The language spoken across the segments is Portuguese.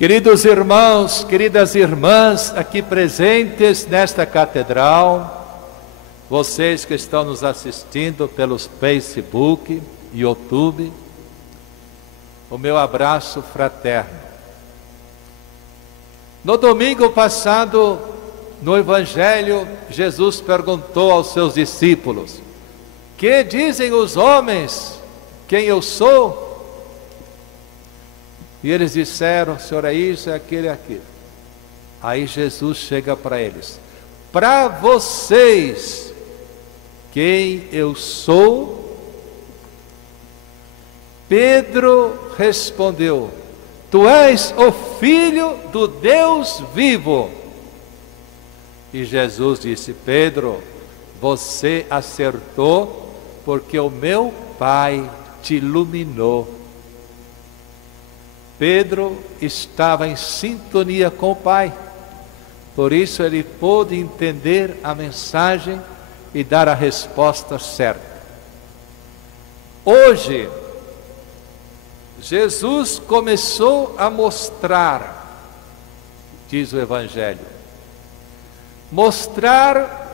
Queridos irmãos, queridas irmãs aqui presentes nesta catedral, vocês que estão nos assistindo pelos Facebook, YouTube, o meu abraço fraterno. No domingo passado, no Evangelho, Jesus perguntou aos seus discípulos: que dizem os homens quem eu sou? E eles disseram: Senhor, é isso, é aquele, é aquilo. Aí Jesus chega para eles: para vocês, quem eu sou? Pedro respondeu: tu és o Filho do Deus vivo. E Jesus disse: Pedro, você acertou, porque o meu Pai te iluminou. Pedro estava em sintonia com o Pai, por isso ele pôde entender a mensagem e dar a resposta certa. Hoje, Jesus começou a mostrar, diz o Evangelho. Mostrar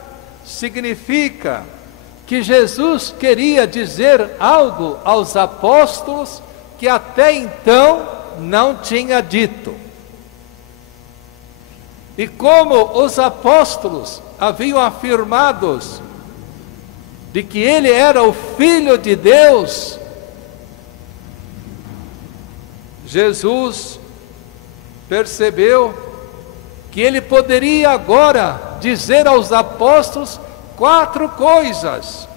significa que Jesus queria dizer algo aos apóstolos que até então não tinha dito. E como os apóstolos haviam afirmado de que ele era o Filho de Deus, Jesus percebeu que ele poderia agora dizer aos apóstolos 4 coisas.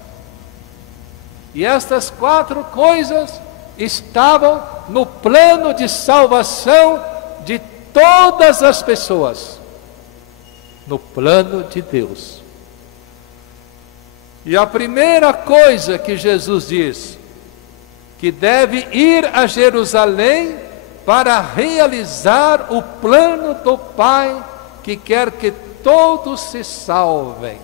E estas 4 coisas estavam no plano de salvação de todas as pessoas, no plano de Deus. E a primeira coisa que Jesus diz, que deve ir a Jerusalém para realizar o plano do Pai, que quer que todos se salvem.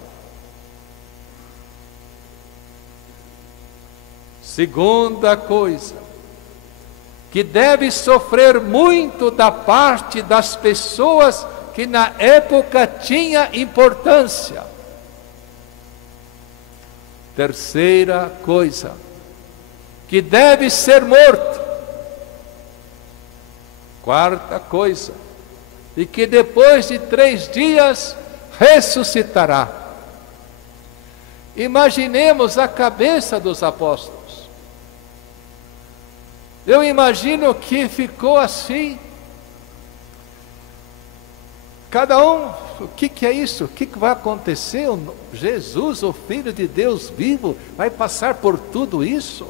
Segunda coisa, que deve sofrer muito da parte das pessoas que na época tinha importância. Terceira coisa, que deve ser morto. Quarta coisa, e que depois de 3 dias ressuscitará. Imaginemos a cabeça dos apóstolos. Eu imagino que ficou assim, cada um: o que é isso? O que vai acontecer? Jesus, o Filho de Deus vivo, vai passar por tudo isso?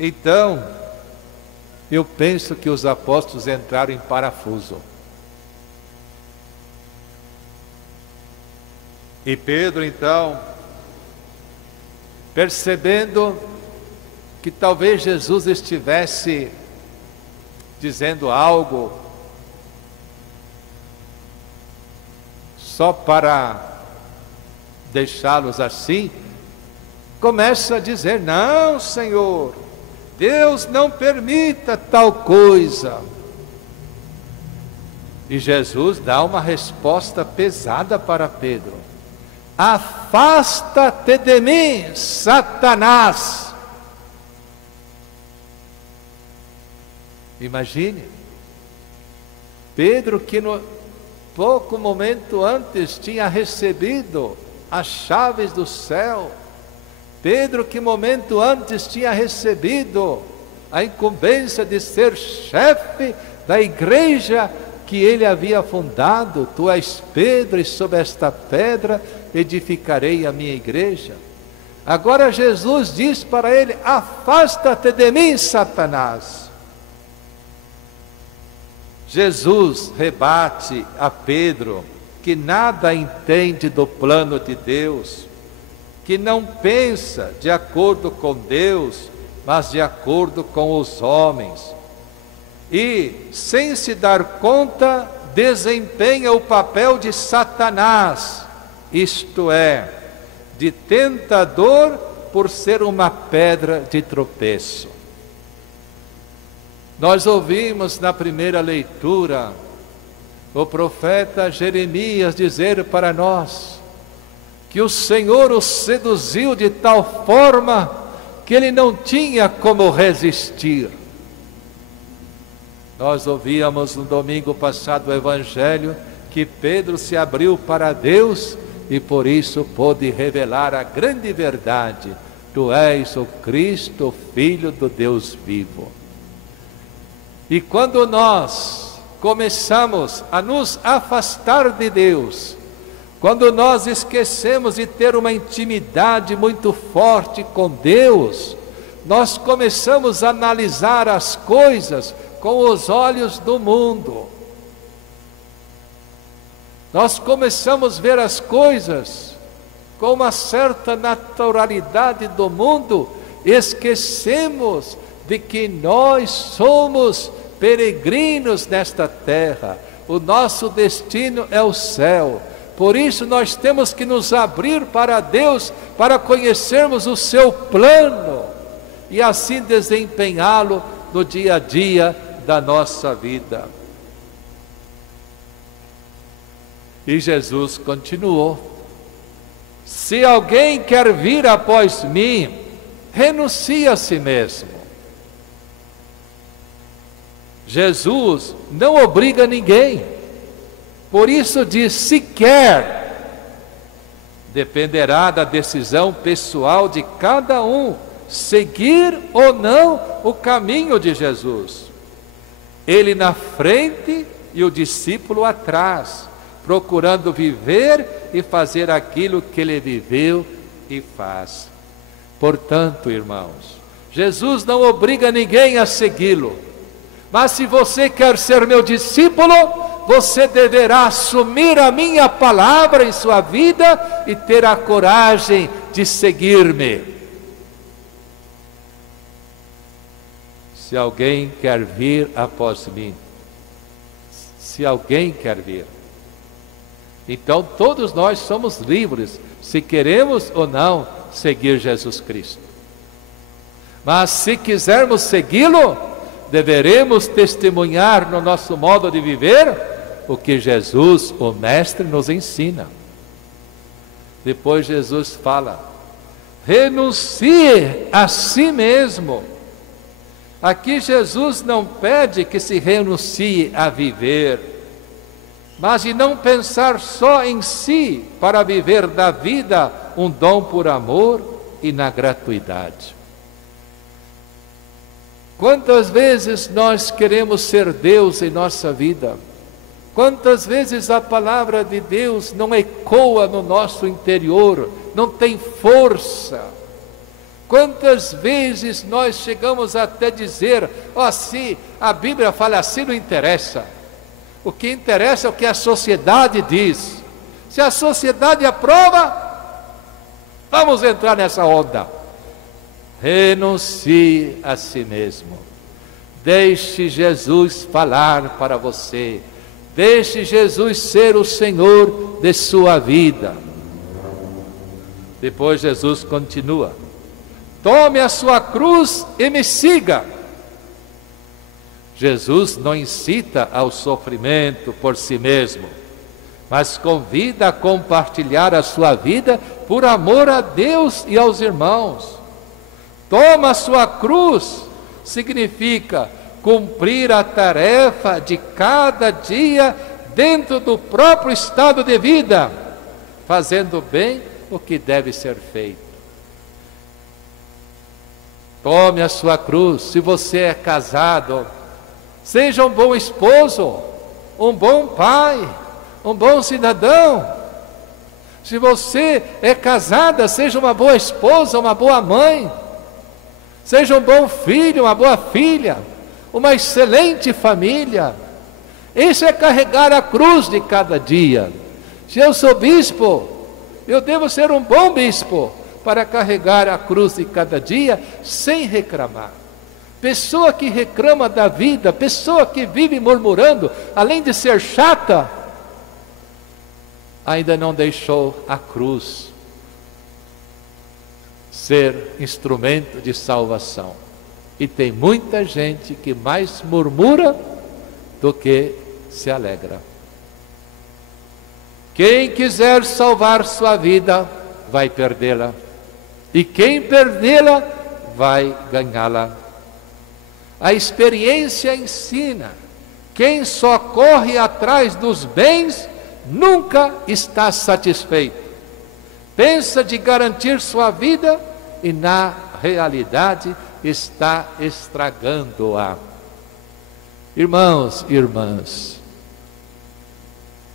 Então, eu penso que os apóstolos entraram em parafuso. E Pedro, então, percebendo que talvez Jesus estivesse dizendo algo só para deixá-los assim, começa a dizer: não, Senhor, Deus não permita tal coisa. E Jesus dá uma resposta pesada para Pedro: afasta-te de mim, Satanás. Imagine, Pedro, que no pouco momento antes tinha recebido as chaves do céu, Pedro, que momento antes tinha recebido a incumbência de ser chefe da igreja que ele havia fundado: tu és Pedro, e sobre esta pedra edificarei a minha igreja. Agora Jesus diz para ele: afasta-te de mim, Satanás. Jesus rebate a Pedro, que nada entende do plano de Deus, que não pensa de acordo com Deus, mas de acordo com os homens. E, sem se dar conta, desempenha o papel de Satanás, isto é, de tentador por ser uma pedra de tropeço. Nós ouvimos na primeira leitura o profeta Jeremias dizer para nós que o Senhor o seduziu de tal forma que ele não tinha como resistir. Nós ouvíamos no domingo passado o Evangelho que Pedro se abriu para Deus e por isso pôde revelar a grande verdade: Tu és o Cristo, o Filho do Deus vivo. E quando nós começamos a nos afastar de Deus, quando nós esquecemos de ter uma intimidade muito forte com Deus, nós começamos a analisar as coisas com os olhos do mundo. Nós começamos a ver as coisas com uma certa naturalidade do mundo, esquecemos de que nós somos peregrinos nesta terra, o nosso destino é o céu. Por isso nós temos que nos abrir para Deus, para conhecermos o seu plano e assim desempenhá-lo no dia a dia da nossa vida. E Jesus continuou: se alguém quer vir após mim, renuncie a si mesmo. Jesus não obriga ninguém, por isso diz: se quer, dependerá da decisão pessoal de cada um, seguir ou não o caminho de Jesus. Ele na frente e o discípulo atrás, procurando viver e fazer aquilo que ele viveu e faz. Portanto, irmãos, Jesus não obriga ninguém a segui-lo, mas se você quer ser meu discípulo, você deverá assumir a minha palavra em sua vida e ter a coragem de seguir-me. Se alguém quer vir após mim, se alguém quer vir, então todos nós somos livres, se queremos ou não seguir Jesus Cristo. Mas se quisermos segui-lo, deveremos testemunhar no nosso modo de viver o que Jesus, o Mestre, nos ensina. Depois Jesus fala: renuncie a si mesmo. Aqui Jesus não pede que se renuncie a viver, mas de não pensar só em si para viver da vida um dom por amor e na gratuidade. Quantas vezes nós queremos ser Deus em nossa vida? Quantas vezes a palavra de Deus não ecoa no nosso interior, não tem força? Quantas vezes nós chegamos até dizer: se a Bíblia fala assim, não interessa. O que interessa é o que a sociedade diz. Se a sociedade aprova, vamos entrar nessa onda. Renuncie a si mesmo. Deixe Jesus falar para você. Deixe Jesus ser o Senhor de sua vida. Depois Jesus continua: tome a sua cruz e me siga. Jesus não incita ao sofrimento por si mesmo, mas convida a compartilhar a sua vida por amor a Deus e aos irmãos. Toma a sua cruz significa cumprir a tarefa de cada dia dentro do próprio estado de vida, fazendo bem o que deve ser feito. Tome a sua cruz. Se você é casado, seja um bom esposo, um bom pai, um bom cidadão. Se você é casada, seja uma boa esposa, uma boa mãe. Seja um bom filho, uma boa filha, uma excelente família. Isso é carregar a cruz de cada dia. Se eu sou bispo, eu devo ser um bom bispo para carregar a cruz de cada dia sem reclamar. Pessoa que reclama da vida, pessoa que vive murmurando, além de ser chata, ainda não deixou a cruz ser instrumento de salvação. E tem muita gente que mais murmura do que se alegra. Quem quiser salvar sua vida, vai perdê-la. E quem perdê-la, vai ganhá-la. A experiência ensina: quem só corre atrás dos bens, nunca está satisfeito. Pensa de garantir sua vida e, na realidade, está estragando-a. Irmãos e irmãs,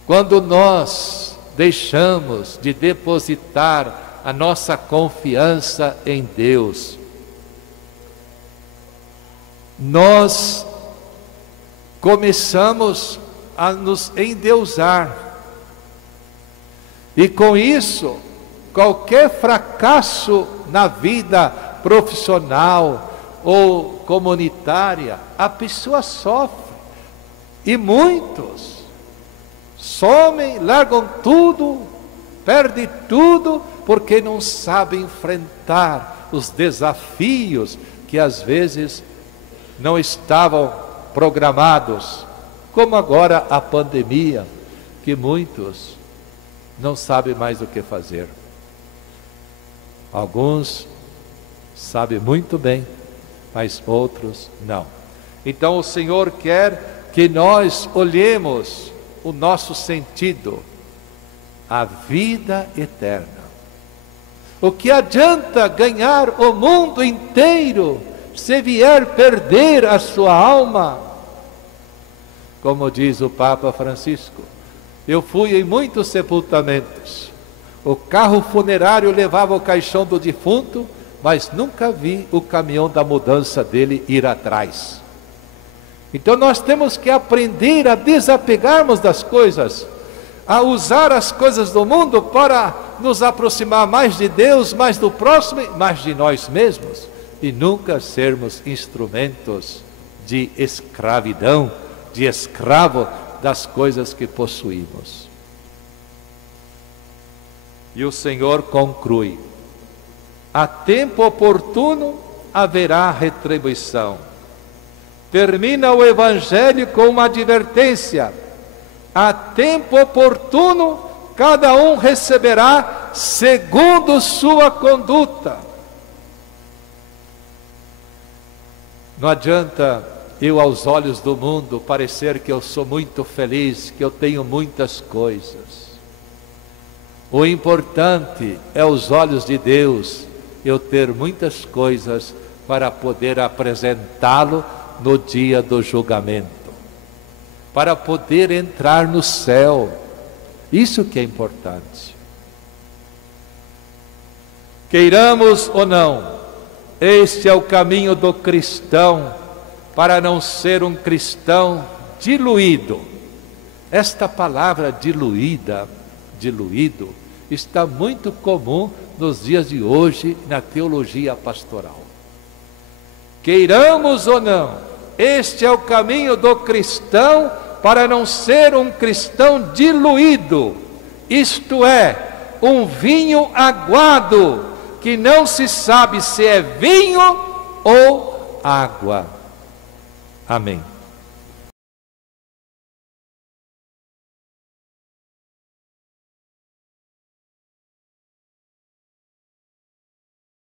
quando nós deixamos de depositar a nossa confiança em Deus, nós começamos a nos endeusar, e com isso, qualquer fracasso na vida profissional ou comunitária, a pessoa sofre. E muitos somem, largam tudo, perdem tudo, porque não sabem enfrentar os desafios que às vezes não estavam programados, como agora a pandemia, que muitos não sabem mais o que fazer. Alguns sabem muito bem, mas outros não. Então o Senhor quer que nós olhemos o nosso sentido, a vida eterna. O que adianta ganhar o mundo inteiro se vier perder a sua alma? Como diz o Papa Francisco, eu fui em muitos sepultamentos. O carro funerário levava o caixão do defunto, mas nunca vi o caminhão da mudança dele ir atrás. Então nós temos que aprender a desapegarmos das coisas, a usar as coisas do mundo para nos aproximar mais de Deus, mais do próximo, mais de nós mesmos, e nunca sermos instrumentos de escravidão, de escravo das coisas que possuímos. E o Senhor conclui: a tempo oportuno haverá retribuição. Termina o Evangelho com uma advertência: a tempo oportuno cada um receberá segundo sua conduta. Não adianta eu, aos olhos do mundo, parecer que eu sou muito feliz, que eu tenho muitas coisas. O importante é, aos olhos de Deus, eu ter muitas coisas para poder apresentá-lo no dia do julgamento, para poder entrar no céu. Isso que é importante. Queiramos ou não, este é o caminho do cristão, para não ser um cristão diluído. Esta palavra diluído, está muito comum nos dias de hoje na teologia pastoral. Queiramos ou não, este é o caminho do cristão para não ser um cristão diluído, isto é, um vinho aguado, que não se sabe se é vinho ou água. Amém.